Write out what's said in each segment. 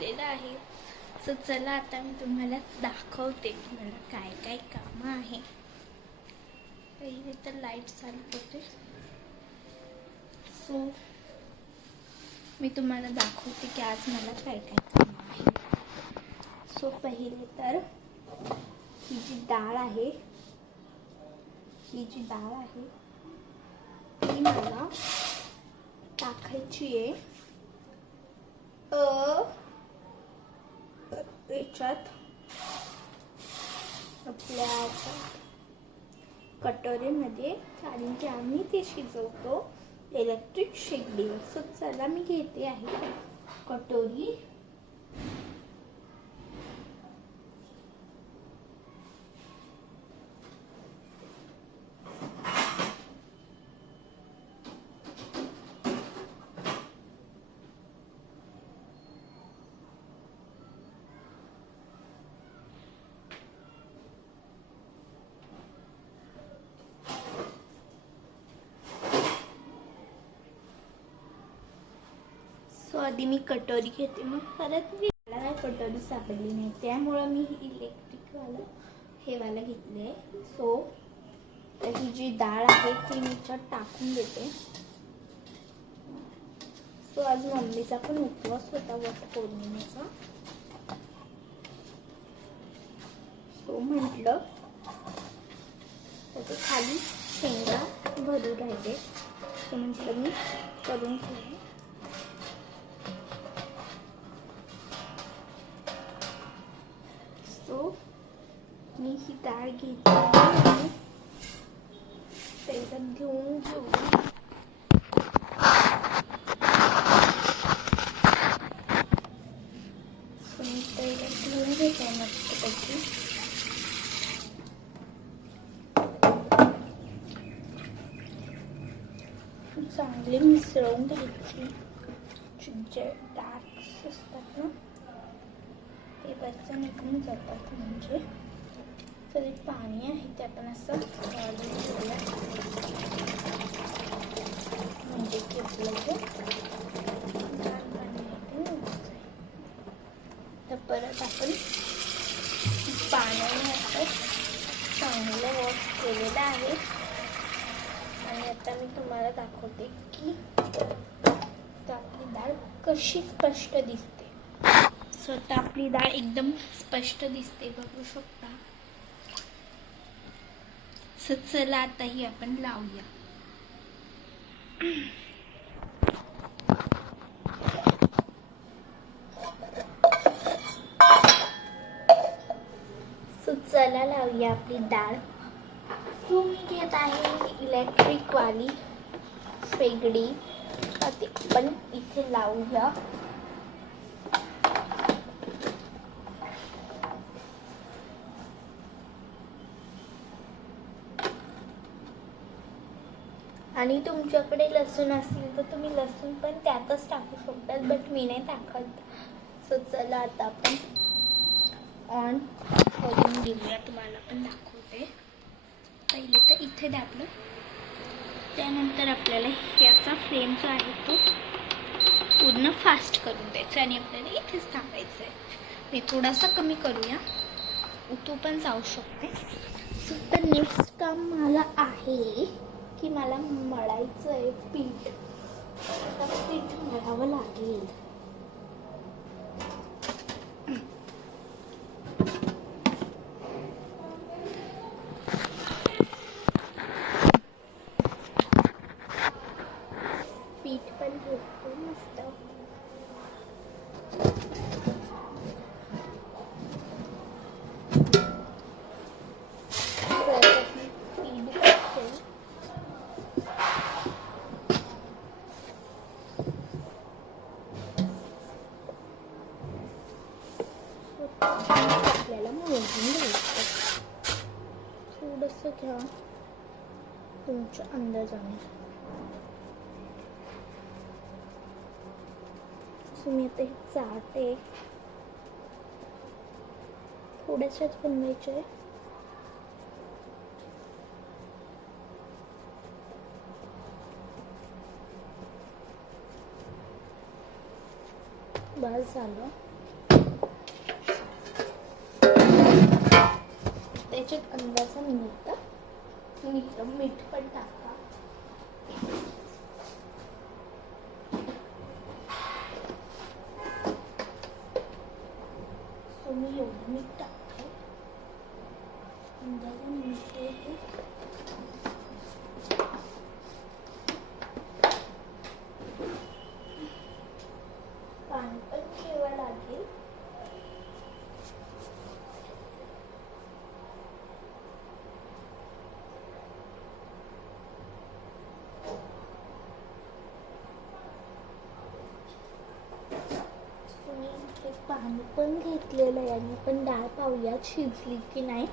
झालेलं आहे. सो चला आता मी तुम्हाला दाखवते की मला काय काय कामं आहे. पहिले तर लाईट चालू होते. सो मी तुम्हाला दाखवते की आज मला काय काय कामं आहे. सो पहिले तर ही जी डाळ आहे ती मला टाकायची आहे याच्यात आपल्या कटोरीमध्ये, कारण की आम्ही ते शिजवतो इलेक्ट्रिक शेगडीवर. सो चला मी घेते आहे कटोरी. सो आधी मी कटोरी घेते, मग परत मी मला काय कटोरी सापडली नाही, त्यामुळं मी इलेक्ट्रिकवाला हे वाला घेतले. सो ही जी डाळ आहे ती मी याच्यात टाकून देते. सो आज मम्मीचा पण उपवास होता वटपौर्णिमेचा. सो म्हटलं त्याचे खाली शेंगा भरून राहिले, सो म्हटलं मी करून ठेवले. सो मी ही डाळ घेते आणि त्याच्यात घेऊन घेते मस्तपैकी. चांगले मिसळून घ्यायची. जे डार्क असतात ना ते वरचं निघून जातात, म्हणजे तरी पाणी आहे ते आपण असं घालून घेऊया, म्हणजे की आपलं जे डाळ पाणी आहे ते निघून जाईल. तर परत आपण पाण्याने असं चांगलं वॉश केलेलं आहे. आणि आता मी तुम्हाला दाखवते की आपली डाळ कशी स्पष्ट दिसते. स्वतः आपली डाळ एकदम स्पष्ट दिसते, बघू शकता. सो चला आता ही आपण लावूया. सो चला लावूया आपली डाळ. सो मी घेत आहे इलेक्ट्रिक वाली शेगडी. ते आपण इथे लावूया. आणि तुमच्याकडे लसूण असेल तर तुम्ही लसूण पण त्यातच टाकू शकतात, बट मी नाही टाकत. सो चला आता आपण ऑन करून घेऊया, तुम्हाला पण दाखवते. पहिले तर इथे दाबलं, त्यानंतर आपल्याला याचा फ्लेम जो आहे तो पूर्ण फास्ट करून द्यायचा आणि आपल्याला इथेच थांबायचं आहे. मी थोडासा कमी करूया, तू पण जाऊ शकते. सो तर नेक्स्ट काम मला आहे की मला मळायचं आहे पीठ. आता पीठ मळावं लागेल. पीठ पण घेतो मस्त. आपल्याला मोजून घ्यायचं. थोडंसं घ्या तुमच्या अंदाजाने. तुम्ही आता हे चाटे थोड्याशाच बनवायचे. बस झालं. त्याच्यात अंदाजानिमित्त मीठ पण टाका. सो मी एवढं मीठ टाकते अंदाजानिमित्त. पाणी पण ठेवावं लागेल. पाणी पण घेतलेलं आहे आणि पण डाळ पाहूया शिजली की नाही.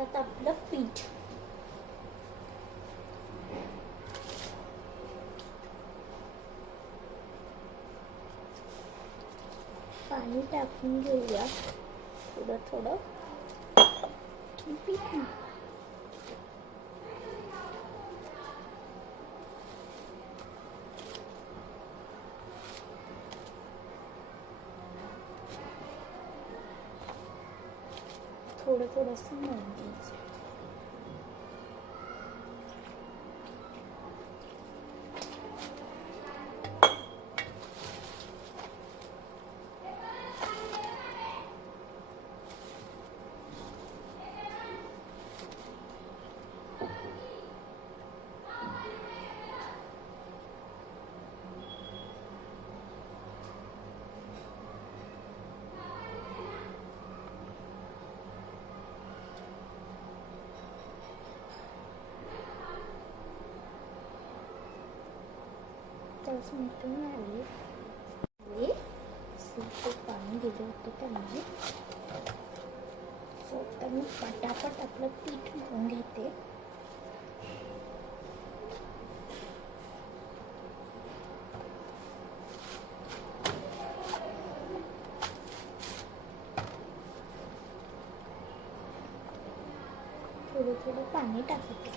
आता आपलं पीठ पाणी टाकून घेऊया थोडं थोडं. पीठ थोडंसं मळून घ्यायचं. त्याच मिटून आले पाणी गेलं होतं त्यामुळे. सो आता मी पटापट आपलं पीठ मळून घेते. थोडं पाणी टाकते.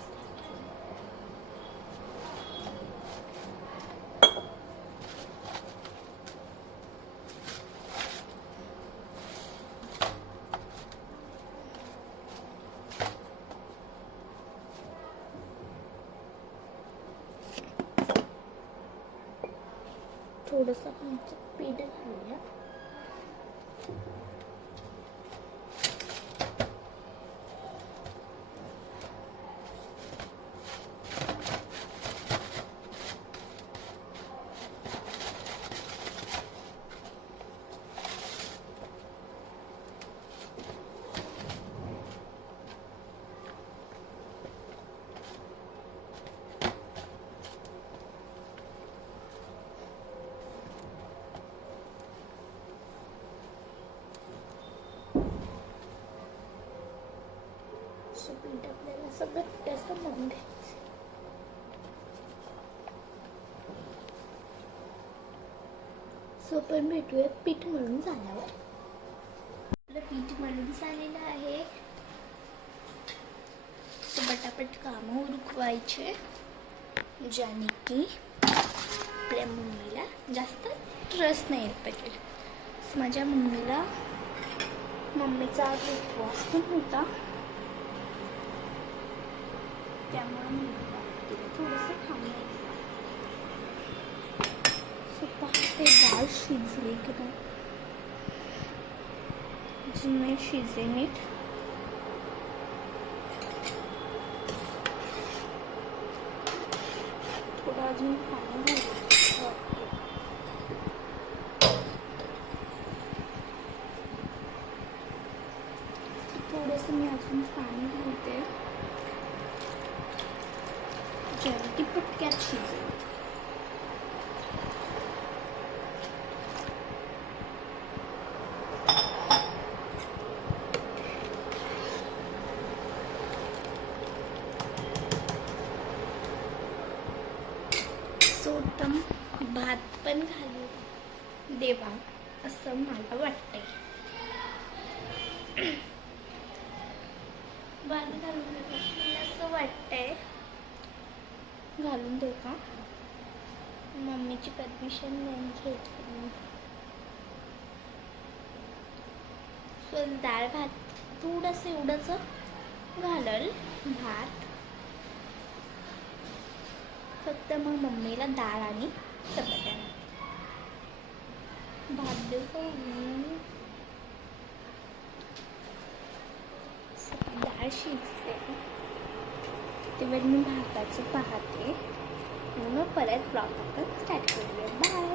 थोडंसं आपण पीठ घालूया. पीठ आपल्याला असं घट्ट असं मळून घ्यायचं. सो आपण भेटूया पीठ मळून झाल्यावर. आपलं पीठ मळून झालेलं आहे. सो पटापट कामं उरकवायचे ज्याने की आपल्या मम्मीला जास्त त्रास नाही येत पाहिजे. माझ्या मम्मीचा आज उपवास पण होता त्यामुळे मी थोडंसं खाल्लं. ते डाळ शिजली की नाही अजून नाही शिजे नीट. थोडं अजून पाणी घालायचं. थोडंसं मी अजून पाणी घालते ज्याने ती पटक्यात शिजेल. सोतम भात पण घालू देवा असं मला वाटतंय. भात घालून असं वाटतंय. घालून देऊ का? मम्मीची परमिशन नाही घेतली. सो डाळ भात थोडंसं एवढंच घालल भात. फक्त मग मम्मीला डाळ आणि चपात्या. भात देऊ का? डाळ शिजते तेव्हा मी भाताचं पाहते. मग परत ब्लॉग आपण स्टार्ट करूया. बाय.